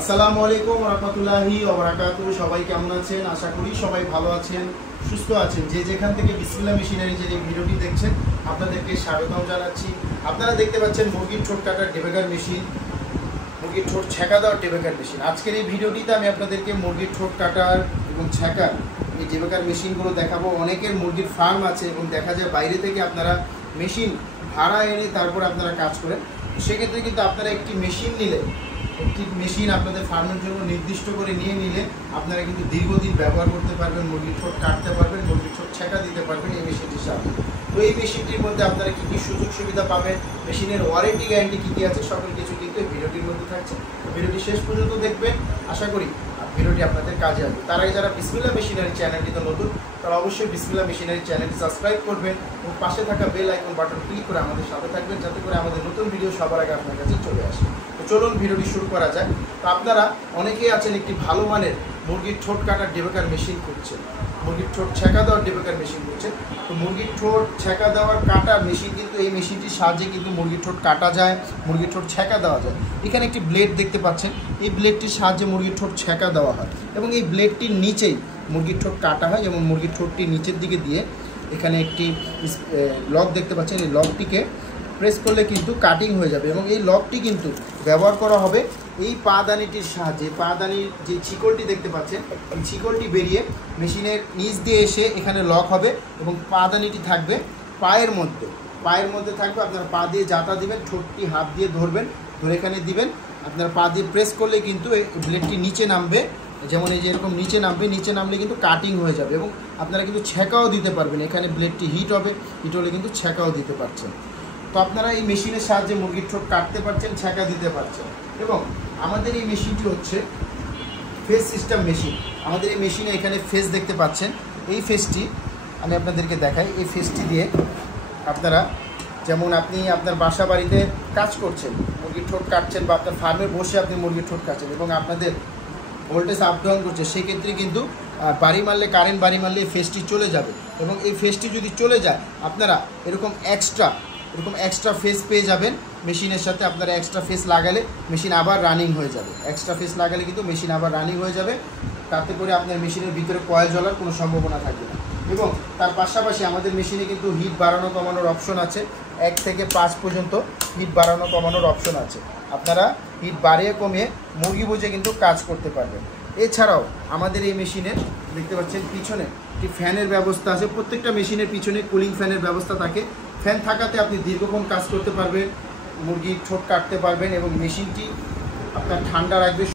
আসসালামু আলাইকুম রাহমাতুল্লাহি ওয়া বারাকাতুহু। সবাই কেমন আছেন? আশা করি সবাই ভালো আছেন, সুস্থ আছেন। যে যেখান থেকে বিসমিল্লাহ মেশিনারিজের এই ভিডিওটি দেখছেন আপনাদেরকে স্বাগতম জানাচ্ছি। আপনারা দেখতে পাচ্ছেন মুরগির ঠোঁট কাটার ডেবেকার মেশিন, মুরগির ঠোঁট ছেঁকা দেওয়ার ডেবেকার মেশিন। আজকের এই ভিডিওটিতে আমি আপনাদেরকে মুরগির ঠোঁট কাটার এবং ছেঁকার এই ডেবেকার মেশিনগুলো দেখাবো। অনেকের মুরগির ফার্ম আছে এবং দেখা যায় বাইরে থেকে আপনারা মেশিন ভাড়া এনে তারপর আপনারা কাজ করেন। সেক্ষেত্রে কিন্তু আপনারা একটি মেশিন নিলে, একটি মেশিন আপনাদের ফার্মের জন্য নির্দিষ্ট করে নিয়ে নিলে আপনারা কিন্তু দীর্ঘদিন ব্যবহার করতে পারবেন, মুরগির ঠোঁট কাটতে পারবেন, মুরগির ঠোঁট ছেঁকা দিতে পারবেন এই মেশিনটির সাথে। তো এই মেশিনটির মধ্যে আপনারা কী কী সুযোগ সুবিধা পাবেন, মেশিনের ওয়ারেন্টি গ্যারান্টি কী কী আছে, সকল কিছু কিন্তু এই ভিডিওটির মধ্যে থাকছে। তো ভিডিওটি শেষ পর্যন্ত দেখবেন, আশা করি ভিডিওটি আপনাদের কাজে আসবে। তার আগে যারা বিসমিল্লাহ মেশিনারি চ্যানেলটিতে নতুন তারা অবশ্যই বিসমিল্লাহ মেশিনারি চ্যানেলটি সাবস্ক্রাইব করবেন এবং পাশে থাকা বেল আইকন বাটন ক্লিক করে আমাদের সাথে থাকবেন, যাতে করে আমাদের নতুন ভিডিও সবার আগে আপনার কাছে চলে আসে। তো চলুন ভিডিওটি শুরু করা যায়। তো আপনারা অনেকেই আছেন একটি ভালো মানের মুরগির ঠোঁট কাটার ডেবেকার মেশিন খুঁজছেন, মুরগির ঠোঁট ছেঁকা দেওয়ার ডেবেকার মেশিন খুঁজছেন। তো মুরগির ঠোঁট ছেঁকা দেওয়ার কাটা মেশিন কিন্তু এই মেশিনটির সাহায্যে কিন্তু মুরগির ঠোঁট কাটা যায়, মুরগির ঠোঁট ছেঁকা দেওয়া যায়। এখানে একটি ব্লেড দেখতে পাচ্ছেন, এই ব্লেডটির সাহায্যে মুরগির ঠোঁট ছেঁকা দেওয়া হয় এবং এই ব্লেডটির নিচেই মুরগির ঠোঁট কাটা হয় এবং মুরগির ঠোঁটটি নিচের দিকে দিয়ে এখানে একটি লক দেখতে পাচ্ছেন, এই লকটিকে প্রেস করলে কিন্তু কাটিং হয়ে যাবে এবং এই লকটি কিন্তু ব্যবহার করা হবে এই পাদানিটির সাহায্যে। পাদানির যে শিকলটি দেখতে পাচ্ছেন, এই শিকলটি বেরিয়ে মেশিনের নিচ দিয়ে এসে এখানে লক হবে এবং পাদানিটি থাকবে পায়ের মধ্যে থাকবে। আপনারা পা দিয়ে জাতা দিবেন, ঠোঁটটি হাত দিয়ে ধরবেন, ধরে এখানে দিবেন। আপনারা পা দিয়ে প্রেস করলে কিন্তু এই ব্লেডটি নিচে নামবে, যেমন এই যে এরকম নিচে নামলে কিন্তু কাটিং হয়ে যাবে এবং আপনারা কিন্তু ছেঁকাও দিতে পারবেন। এখানে ব্লেডটি হিট হলে কিন্তু ছেঁকাও দিতে পারছেন। তো আপনারা এই মেশিনের সাহায্যে মুরগির ঠোঁট কাটতে পারছেন, ছেঁকা দিতে পারছেন। এবং আমাদের এই মেশিনটি হচ্ছে ফেস সিস্টেম মেশিন। আমাদের এই মেশিনে এখানে ফেস দেখতে পাচ্ছেন, এই ফেসটি আমি আপনাদেরকে দেখাই। এই ফেসটি দিয়ে আপনারা, যেমন আপনি আপনার বাসা বাড়িতে কাজ করছেন, মুরগির ঠোঁট কাটছেন, বা আপনার ফার্মে বসে আপনি মুরগির ঠোঁট কাটছেন এবং আপনাদের ভোল্টেজ আপ ডাউন করছে, সেক্ষেত্রে কিন্তু কারেন্ট বাড়ি মারলে এই ফেসটি চলে যাবে এবং এই ফেসটি যদি চলে যায় আপনারা এরকম এক্সট্রা ফেস পেয়ে যাবেন মেশিনের সাথে। আপনারা এক্সট্রা ফেস লাগালে মেশিন আবার রানিং হয়ে যাবে, এক্সট্রা ফেস লাগালে কিন্তু মেশিন আবার রানিং হয়ে যাবে। তাতে করে আপনার মেশিনের ভিতরে কয়েল জ্বলার কোনো সম্ভাবনা থাকবে না। এবং তার পাশাপাশি আমাদের মেশিনে কিন্তু হিট বাড়ানো কমানোর অপশন আছে, 1 থেকে 5 পর্যন্ত হিট বাড়ানো কমানোর অপশন আছে। আপনারা হিট বাড়িয়ে কমিয়ে মুরগি বুঝে কিন্তু কাজ করতে পারবেন। এছাড়াও আমাদের এই মেশিনের দেখতে পাচ্ছেন পিছনে একটি ফ্যানের ব্যবস্থা আছে। প্রত্যেকটা মেশিনের পিছনে কুলিং ফ্যানের ব্যবস্থা থাকে। ফ্যান থাকাতে আপনি দীর্ঘক্ষণ কাজ করতে পারবেন, মুরগির ঠোঁট কাটতে পারবেন এবং মেশিনটি আপনার ঠান্ডা রাখবে।